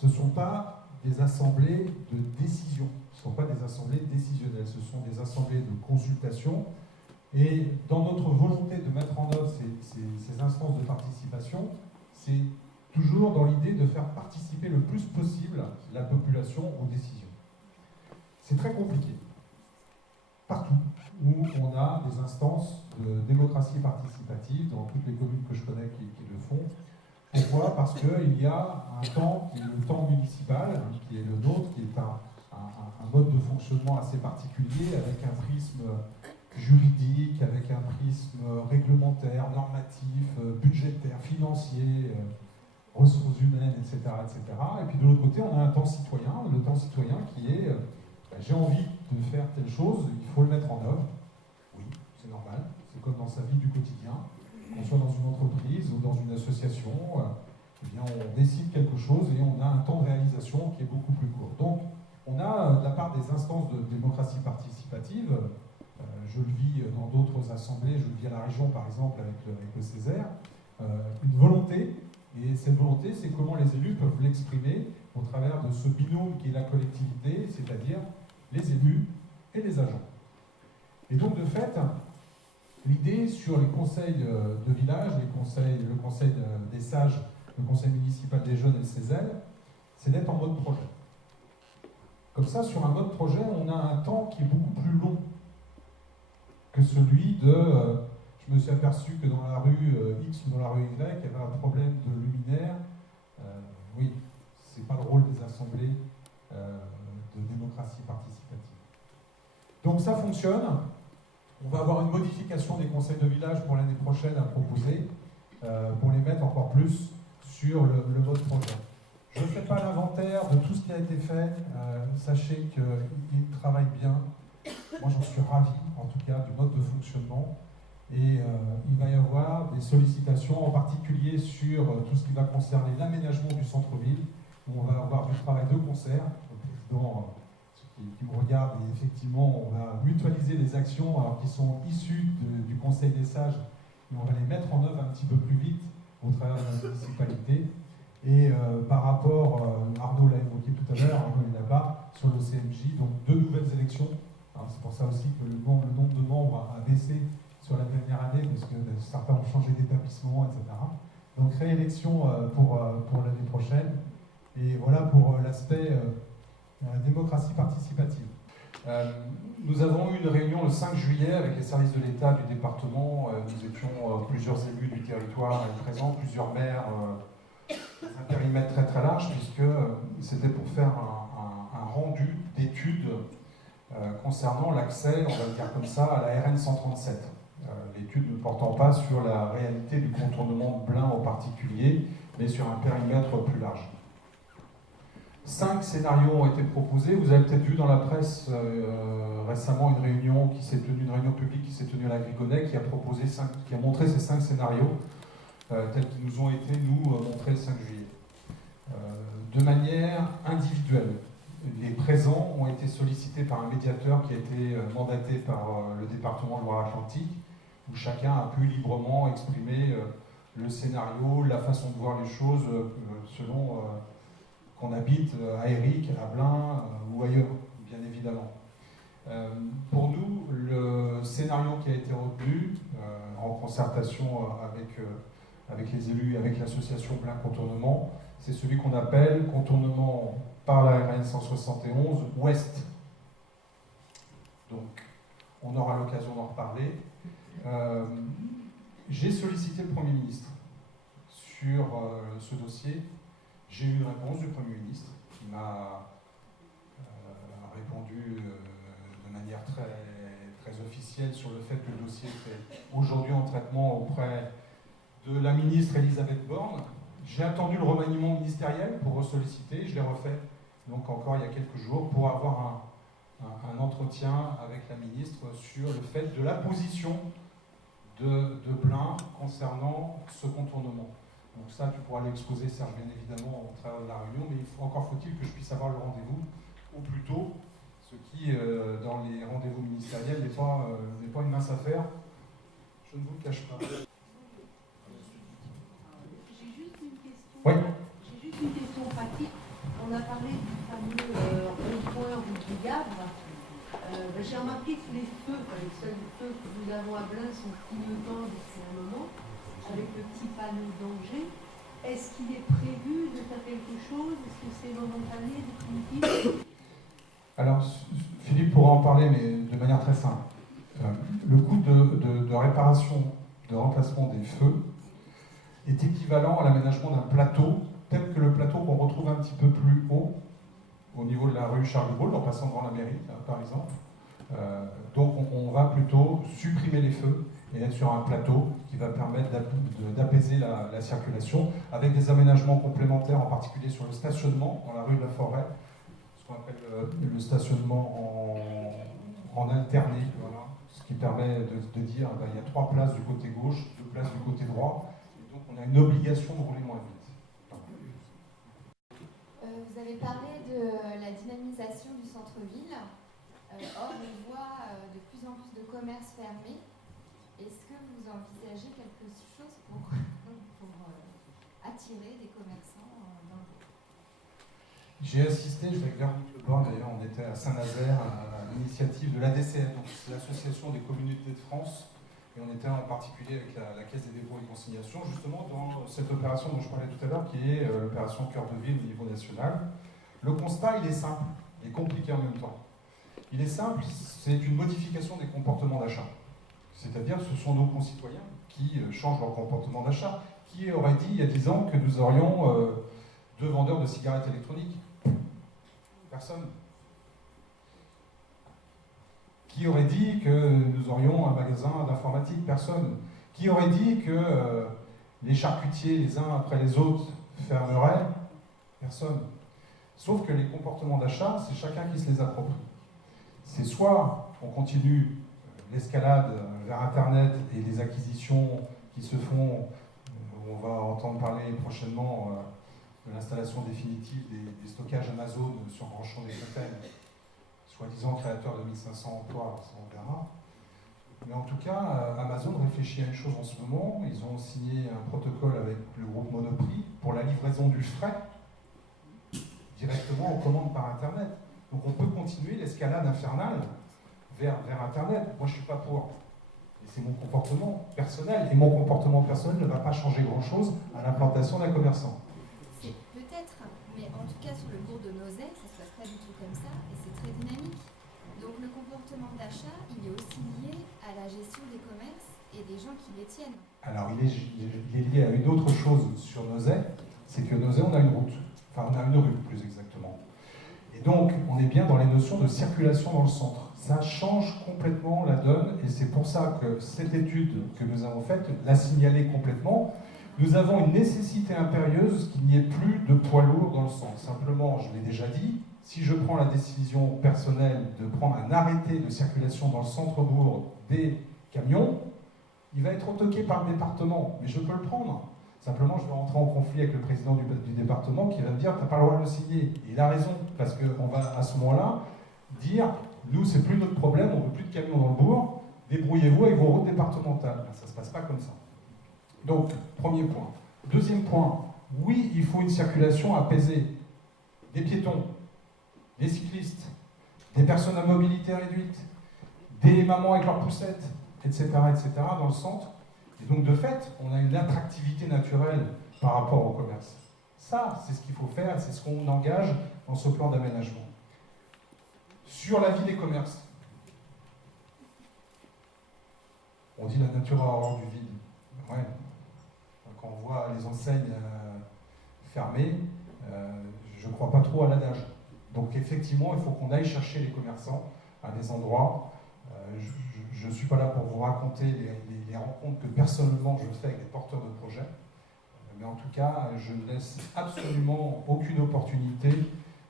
ce ne sont pas des assemblées de décision, ce ne sont pas des assemblées décisionnelles, ce sont des assemblées de consultation. Et dans notre volonté de mettre en œuvre ces instances de participation, c'est toujours dans l'idée de faire participer le plus possible la population aux décisions. C'est très compliqué. Partout où on a des instances de démocratie participative, dans toutes les communes que je connais qui le font. Pourquoi? Parce qu'il y a un temps qui est le temps municipal, qui est le nôtre, qui est un mode de fonctionnement assez particulier, avec un prisme juridique, avec un prisme réglementaire, normatif, budgétaire, financier, ressources humaines, etc., etc. Et puis de l'autre côté, on a un temps citoyen, le temps citoyen qui est j'ai envie de faire telle chose, il faut le mettre en œuvre. Oui, c'est normal, c'est comme dans sa vie du quotidien, qu'on soit dans une entreprise ou dans une association, eh bien on décide quelque chose et on a un temps de réalisation qui est beaucoup plus court. Donc, on a, de la part des instances de démocratie participative, je le vis dans d'autres assemblées, je le vis à la région par exemple avec le Césaire, une volonté, et cette volonté, c'est comment les élus peuvent l'exprimer au travers de ce binôme qui est la collectivité, c'est-à-dire les élus et les agents. Et donc de fait, l'idée sur les conseils de village, le conseil des sages, le conseil municipal des jeunes et le CESEL, c'est d'être en mode projet. Comme ça, sur un mode projet, on a un temps qui est beaucoup plus long que celui de je me suis aperçu que dans la rue X ou dans la rue Y, il y avait un problème de luminaire. Oui, c'est pas le rôle des assemblées de démocratie participative. Donc ça fonctionne. On va avoir une modification des conseils de village pour l'année prochaine à proposer, pour les mettre encore plus sur le mode projet. Je ne fais pas l'inventaire de tout ce qui a été fait. Sachez qu'il travaille bien. Moi, j'en suis ravi, en tout cas, du mode de fonctionnement. Et il va y avoir des sollicitations, en particulier sur tout ce qui va concerner l'aménagement du centre-ville, où on va avoir du travail de concert. Le président qui me regarde, et effectivement, on va mutualiser les actions alors qui sont issues du Conseil des sages, et on va les mettre en œuvre un petit peu plus vite au travers de la municipalité. Et par rapport, Arnaud l'a évoqué tout à l'heure, Arnaud est là-bas, sur le CMJ, donc 2 nouvelles élections. C'est pour ça aussi que le nombre de membres a baissé sur la dernière année, parce que certains ont changé d'établissement, etc. Donc réélection pour l'année prochaine. Et voilà pour l'aspect démocratie participative. Nous avons eu une réunion le 5 juillet avec les services de l'État du département. Nous étions plusieurs élus du territoire présents, plusieurs maires, un périmètre très très large, puisque c'était pour faire un rendu d'études concernant l'accès, on va le dire comme ça, à la RN 137. L'étude ne portant pas sur la réalité du contournement de Blain en particulier, mais sur un périmètre plus large. 5 scénarios ont été proposés. Vous avez peut-être vu dans la presse récemment une réunion publique qui s'est tenue à la Grigonnet, qui a montré ces 5 scénarios tels qu'ils nous ont été montrés le 5 juillet. De manière individuelle. Les présents ont été sollicités par un médiateur qui a été mandaté par le département de Loire-Atlantique, où chacun a pu librement exprimer le scénario, la façon de voir les choses selon qu'on habite à Éric, à Blain ou ailleurs, bien évidemment. Pour nous, le scénario qui a été retenu, en concertation avec les élus et avec l'association Blain Contournement, c'est celui qu'on appelle contournement par la RN 171 Ouest. Donc, on aura l'occasion d'en reparler. J'ai sollicité le Premier ministre sur ce dossier. J'ai eu une réponse du Premier ministre qui m'a répondu de manière très, très officielle sur le fait que le dossier était aujourd'hui en traitement auprès de la ministre Elisabeth Borne. J'ai attendu le remaniement ministériel pour ressolliciter, je l'ai refait donc encore il y a quelques jours pour avoir un entretien avec la ministre sur le fait de la position de Blain concernant ce contournement. Donc ça, tu pourras l'exposer, Serge, bien évidemment, au travers de la réunion, mais encore faut-il que je puisse avoir le rendez-vous au plus tôt, ce qui, dans les rendez-vous ministériels, n'est pas une mince affaire. Je ne vous le cache pas. J'ai juste une question. Oui. J'ai juste une question pratique. on a parlé du fameux rond-point rue du Gavre. J'ai remarqué que les feux, les seuls feux que nous avons à Blain sont clignotants depuis un moment, avec le petit panneau danger. Est-ce qu'il est prévu de faire quelque chose? Est-ce que c'est momentané, définitif? Alors, Philippe pourra en parler, mais de manière très simple. Le coût de réparation, de remplacement des feux est équivalent à l'aménagement d'un plateau, tel que le plateau qu'on retrouve un petit peu plus haut, au niveau de la rue Charles de Gaulle, en passant devant la mairie, par exemple. Donc on va plutôt supprimer les feux et être sur un plateau qui va permettre d'apaiser la circulation, avec des aménagements complémentaires, en particulier sur le stationnement dans la rue de la Forêt, ce qu'on appelle le stationnement en alterné, voilà, ce qui permet de dire il y a 3 places du côté gauche, 2 places du côté droit, et donc on a une obligation de rouler moins vite. Vous avez parlé de la dynamisation du centre-ville. Or, on voit de plus en plus de commerces fermés. Est-ce que vous envisagez quelque chose pour attirer des commerçants dans le ville? J'ai assisté, je vais vers le bord d'ailleurs, on était à Saint-Nazaire à l'initiative de l'ADCF, donc c'est l'Association des communautés de France, et on était en particulier avec la Caisse des dépôts et consignations, justement dans cette opération dont je parlais tout à l'heure, qui est l'opération Cœur de Ville au niveau national. Le constat, il est simple et compliqué en même temps. Il est simple, c'est une modification des comportements d'achat. C'est-à-dire ce sont nos concitoyens qui changent leur comportement d'achat. Qui aurait dit il y a 10 ans que nous aurions 2 vendeurs de cigarettes électroniques? Personne. Qui aurait dit que nous aurions un magasin d'informatique? Personne. Qui aurait dit que les charcutiers, les uns après les autres, fermeraient? Personne. Sauf que les comportements d'achat, c'est chacun qui se les approprie. C'est soit on continue l'escalade vers Internet et les acquisitions qui se font, on va entendre parler prochainement de l'installation définitive des stockages Amazon sur Grand Champ des Fontaines, soi-disant créateur de 1500 emplois, ça on verra. Mais en tout cas, Amazon réfléchit à une chose en ce moment. Ils ont signé un protocole avec le groupe Monoprix pour la livraison du frais directement aux commandes par Internet. Donc on peut continuer l'escalade infernale vers Internet. Moi je ne suis pas pour. Et c'est mon comportement personnel. Et mon comportement personnel ne va pas changer grand-chose à l'implantation d'un commerçant. Peut-être, mais en tout cas sur le bourg de Nozay, ça ne se passe pas du tout comme ça et c'est très dynamique. Donc le comportement d'achat, il est aussi lié à la gestion des commerces et des gens qui les tiennent. Alors il est lié à une autre chose sur Nozay, c'est que Nozay on a une route. Enfin, on a une rue, plus exactement. Et donc, on est bien dans les notions de circulation dans le centre. Ça change complètement la donne, et c'est pour ça que cette étude que nous avons faite l'a signalé complètement. Nous avons une nécessité impérieuse qu'il n'y ait plus de poids lourds dans le centre. Simplement, je l'ai déjà dit, si je prends la décision personnelle de prendre un arrêté de circulation dans le centre-bourg des camions, il va être retoqué par le département, mais je peux le prendre. Simplement, je vais rentrer en conflit avec le président du département qui va me dire « tu n'as pas le droit de le signer ». Et il a raison, parce qu'on va à ce moment-là dire « nous, c'est plus notre problème, on ne veut plus de camions dans le bourg, débrouillez-vous avec vos routes départementales ». Ça ne se passe pas comme ça. Donc, premier point. Deuxième point, oui, il faut une circulation apaisée. Des piétons, des cyclistes, des personnes à mobilité réduite, des mamans avec leurs poussettes, etc., dans le centre. Et donc, de fait, on a une attractivité naturelle par rapport au commerce. Ça, c'est ce qu'il faut faire, c'est ce qu'on engage dans ce plan d'aménagement. Sur la vie des commerces, on dit la nature a horreur du vide. Ouais. Quand on voit les enseignes fermées, je ne crois pas trop à l'adage. Donc, effectivement, il faut qu'on aille chercher les commerçants à des endroits. Je ne suis pas là pour vous raconter les rencontres que personnellement je fais avec des porteurs de projets, mais en tout cas, je ne laisse absolument aucune opportunité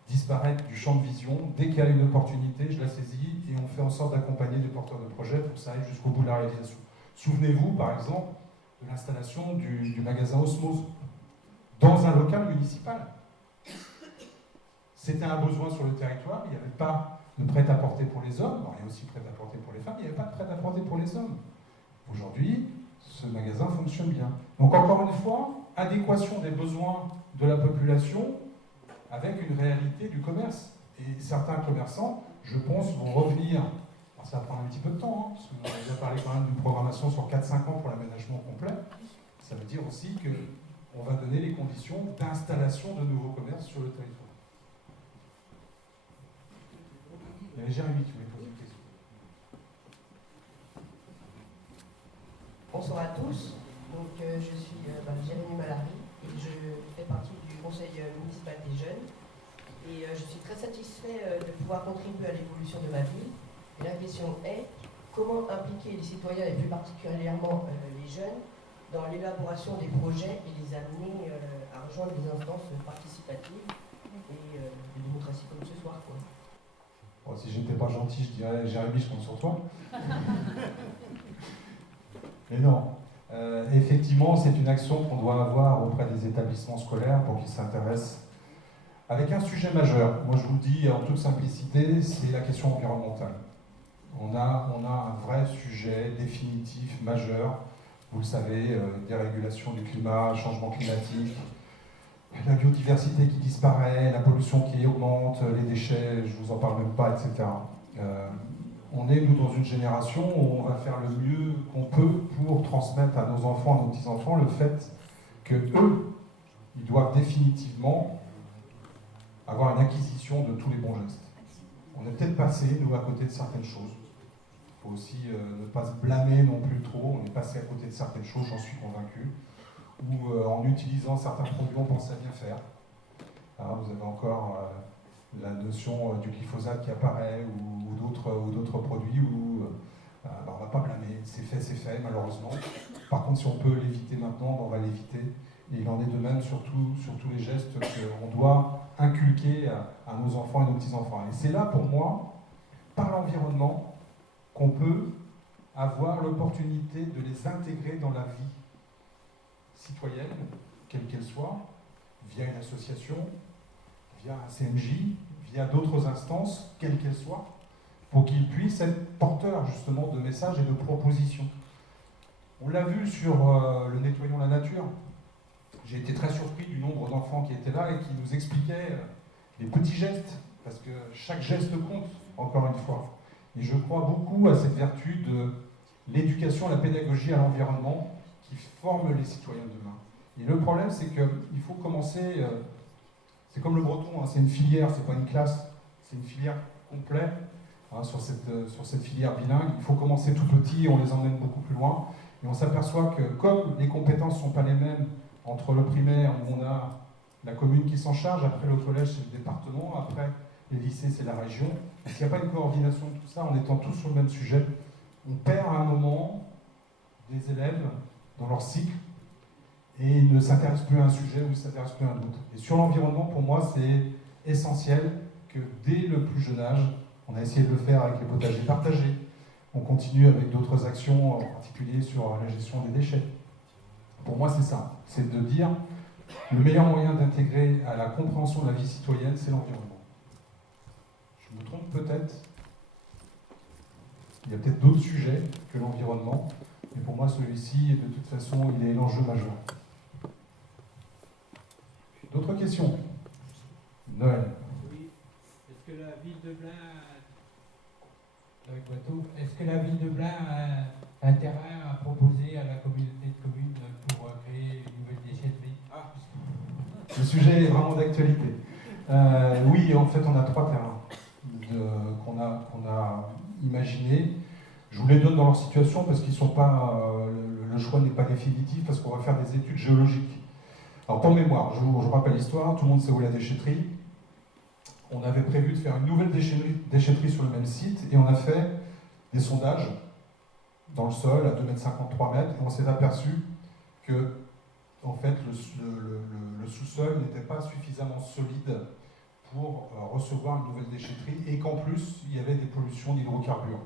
disparaître du champ de vision. Dès qu'il y a une opportunité, je la saisis et on fait en sorte d'accompagner les porteurs de projets pour que ça aille jusqu'au bout de la réalisation. Souvenez-vous, par exemple, de l'installation du magasin Osmose dans un local municipal. C'était un besoin sur le territoire, il n'y avait pas de prêt-à-porter pour les hommes, il y a aussi prêt-à-porter pour les femmes, il n'y avait pas de prêt-à-porter pour les hommes. Aujourd'hui, ce magasin fonctionne bien. Donc encore une fois, adéquation des besoins de la population avec une réalité du commerce. Et certains commerçants, je pense, vont revenir. Alors ça va prendre un petit peu de temps, hein, parce qu'on a déjà parlé quand même d'une programmation sur 4-5 ans pour l'aménagement complet. Ça veut dire aussi qu'on va donner les conditions d'installation de nouveaux commerces sur le territoire. Il y avait Jérémy qui voulait poser une question. Bonsoir à tous. Donc, je suis Jérémy Malary et je fais partie du conseil municipal des jeunes. Et je suis très satisfait de pouvoir contribuer à l'évolution de ma ville. Et la question est, comment impliquer les citoyens et plus particulièrement les jeunes dans l'élaboration des projets et les amener à rejoindre des instances participatives et de démocratie comme ce soir, quoi. Bon, si j'étais pas gentil, je dirais Jérémy, je compte sur toi. Mais non. Effectivement, c'est une action qu'on doit avoir auprès des établissements scolaires pour qu'ils s'intéressent avec un sujet majeur. Moi, je vous le dis en toute simplicité, c'est la question environnementale. On a un vrai sujet définitif, majeur. Vous le savez, dérégulation du climat, changement climatique, la biodiversité qui disparaît, la pollution qui augmente, les déchets, je ne vous en parle même pas, etc. On est, nous, dans une génération où on va faire le mieux qu'on peut pour transmettre à nos enfants, à nos petits-enfants, le fait que eux, ils doivent définitivement avoir une acquisition de tous les bons gestes. On est peut-être passé, nous, à côté de certaines choses. Il faut aussi ne pas se blâmer non plus trop. On est passé à côté de certaines choses, j'en suis convaincu. Ou en utilisant certains produits, on pensait bien faire. Alors, vous avez encore la notion du glyphosate qui apparaît, ou d'autres produits où on ne va pas blâmer. C'est fait, malheureusement. Par contre, si on peut l'éviter maintenant, on va l'éviter. Et il en est de même sur tous les gestes qu'on doit inculquer à nos enfants et nos petits-enfants. Et c'est là, pour moi, par l'environnement, qu'on peut avoir l'opportunité de les intégrer dans la vie citoyenne, quelle qu'elle soit, via une association, via un CMJ, via d'autres instances, quelles qu'elles soient, pour qu'ils puissent être porteurs justement de messages et de propositions. On l'a vu sur le Nettoyons la nature. J'ai été très surpris du nombre d'enfants qui étaient là et qui nous expliquaient les petits gestes, parce que chaque geste compte, encore une fois. Et je crois beaucoup à cette vertu de l'éducation, la pédagogie à l'environnement qui forme les citoyens de demain. Et le problème, c'est qu'il faut commencer, c'est comme le breton, hein, c'est une filière, c'est pas une classe, c'est une filière complète hein, sur cette filière bilingue. Il faut commencer tout petit, on les emmène beaucoup plus loin. Et on s'aperçoit que comme les compétences ne sont pas les mêmes entre le primaire, où on a la commune qui s'en charge, après le collège, c'est le département, après les lycées, c'est la région. Et s'il n'y a pas une coordination de tout ça, en étant tous sur le même sujet, on perd à un moment des élèves dans leur cycle et ils ne s'intéressent plus à un sujet ou ils ne s'intéressent plus à un autre. Et sur l'environnement, pour moi, c'est essentiel que dès le plus jeune âge, on a essayé de le faire avec les potagers partagés, on continue avec d'autres actions, en particulier sur la gestion des déchets. Pour moi, c'est ça, c'est de dire le meilleur moyen d'intégrer à la compréhension de la vie citoyenne, c'est l'environnement. Je me trompe peut-être, il y a peut-être d'autres sujets que l'environnement, mais pour moi, celui-ci, de toute façon, il est l'enjeu majeur. D'autres questions? Noël. Oui. Est-ce que la ville de Blain est-ce que la ville de Blain a un terrain à proposer à la communauté de communes pour créer une nouvelle déchetterie? Le sujet est vraiment d'actualité. Oui, en fait, on a 3 terrains qu'on a imaginés. Je vous les donne dans leur situation parce qu'ils sont pas, le choix n'est pas définitif parce qu'on va faire des études géologiques. Alors pour mémoire, je vous rappelle l'histoire, tout le monde sait où est la déchetterie. On avait prévu de faire une nouvelle déchetterie sur le même site et on a fait des sondages dans le sol à 2,50 m, 3 mètres et on s'est aperçu que en fait, le sous-sol n'était pas suffisamment solide pour recevoir une nouvelle déchetterie et qu'en plus, il y avait des pollutions d'hydrocarbures.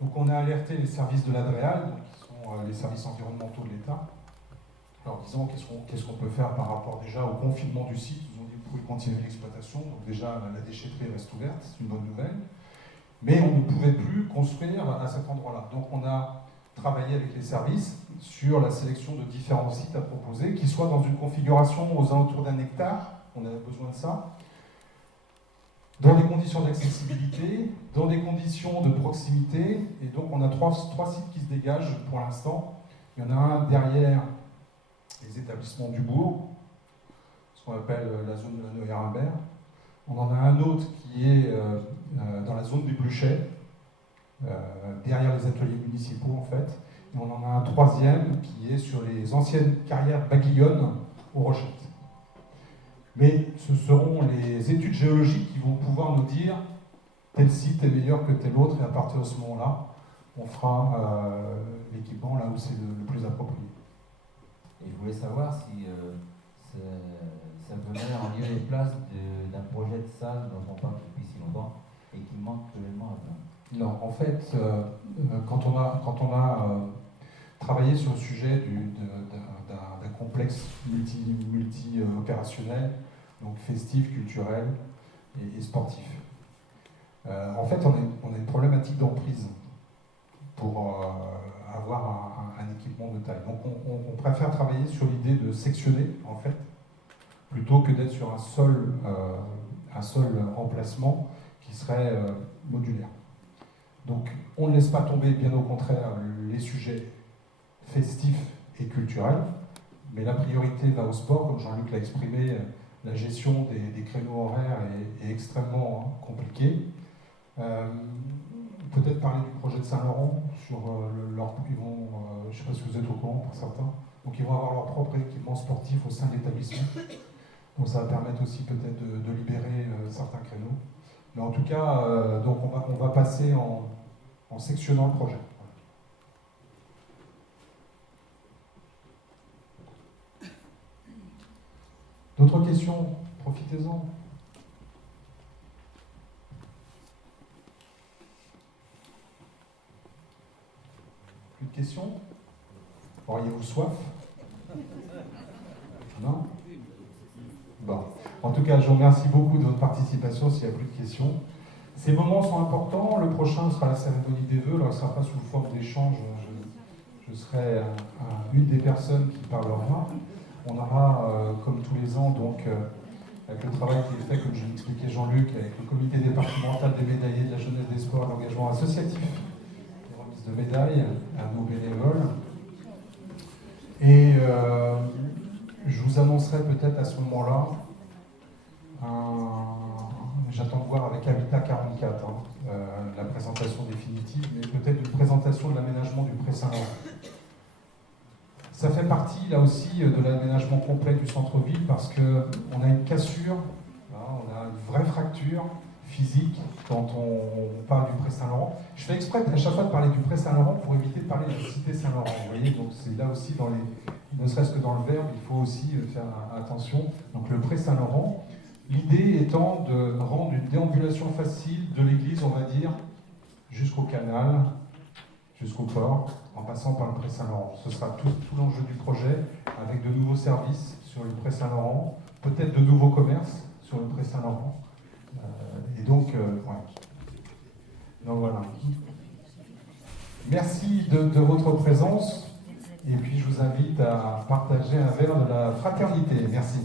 Donc on a alerté les services de l'ADREAL, qui sont les services environnementaux de l'État, en leur disant qu'est-ce qu'on peut faire par rapport déjà au confinement du site. Ils ont dit vous pouvez continuer l'exploitation, donc déjà la déchetterie reste ouverte, c'est une bonne nouvelle. Mais on ne pouvait plus construire à cet endroit-là. Donc on a travaillé avec les services sur la sélection de différents sites à proposer, qui soient dans une configuration aux alentours d'1 hectare, on avait besoin de ça. Dans des conditions d'accessibilité, dans des conditions de proximité, et donc on a trois sites qui se dégagent pour l'instant. Il y en a un derrière les établissements du bourg, ce qu'on appelle la zone de la Noë-Rimbert. On en a un autre qui est dans la zone des Bluchets, derrière les ateliers municipaux en fait. Et on en a un troisième qui est sur les anciennes carrières Baguillonne aux Rochettes. Mais ce seront les études géologiques qui vont pouvoir nous dire tel site est meilleur que tel autre, et à partir de ce moment-là, on fera l'équipement là où c'est le plus approprié. Et je voulais savoir si ça venait en lieu et place d'un projet de salle dont on parle depuis si longtemps et qui manque cruellement à plein. Non, en fait, quand on a travaillé sur le sujet d'un complexe multi-opérationnel, donc festif, culturel et sportif, en fait, on a une problématique d'emprise pour avoir un équipement de taille. Donc on préfère travailler sur l'idée de sectionner, en fait, plutôt que d'être sur un seul emplacement qui serait modulaire. Donc on ne laisse pas tomber, bien au contraire, les sujets festifs et culturels, mais la priorité va au sport, comme Jean-Luc l'a exprimé. La gestion des créneaux horaires est extrêmement compliquée. Peut-être parler du projet de Saint-Laurent, sur je ne sais pas si vous êtes au courant pour certains, donc ils vont avoir leur propre équipement sportif au sein de l'établissement. Donc ça va permettre aussi peut-être de libérer certains créneaux. Mais en tout cas, donc on va passer en sectionnant le projet. D'autres questions? Profitez-en. Plus de questions? Auriez-vous soif? Non? Bon. En tout cas, je vous remercie beaucoup de votre participation s'il n'y a plus de questions. Ces moments sont importants. Le prochain sera la cérémonie des vœux. Alors, il ne sera pas sous forme d'échange. Je serai une des personnes qui parlera. On aura, comme tous les ans, donc, avec le travail qui est fait, comme je l'expliquais Jean-Luc, avec le comité départemental des médaillés de la jeunesse des sports et l'engagement associatif, les remises de médailles à nos bénévoles. Et je vous annoncerai peut-être à ce moment-là, j'attends de voir avec Habitat 44 la présentation définitive, mais peut-être une présentation de l'aménagement du Pré Saint-Laurent. Ça fait partie, là aussi, de l'aménagement complet du centre-ville parce qu'on a une cassure, on a une vraie fracture physique quand on parle du Pré Saint-Laurent. Je fais exprès à chaque fois de parler du Pré Saint-Laurent pour éviter de parler de la cité Saint-Laurent. Vous voyez, donc c'est là aussi, ne serait-ce que dans le verbe, il faut aussi faire attention. Donc le Pré Saint-Laurent, l'idée étant de rendre une déambulation facile de l'église, on va dire, jusqu'au canal, jusqu'au port, en passant par le Pré Saint-Laurent. Ce sera tout l'enjeu du projet, avec de nouveaux services sur le Pré Saint-Laurent, peut-être de nouveaux commerces sur le Pré Saint-Laurent. Et donc, ouais. Donc voilà. Merci de votre présence, et puis je vous invite à partager un verre de la fraternité. Merci.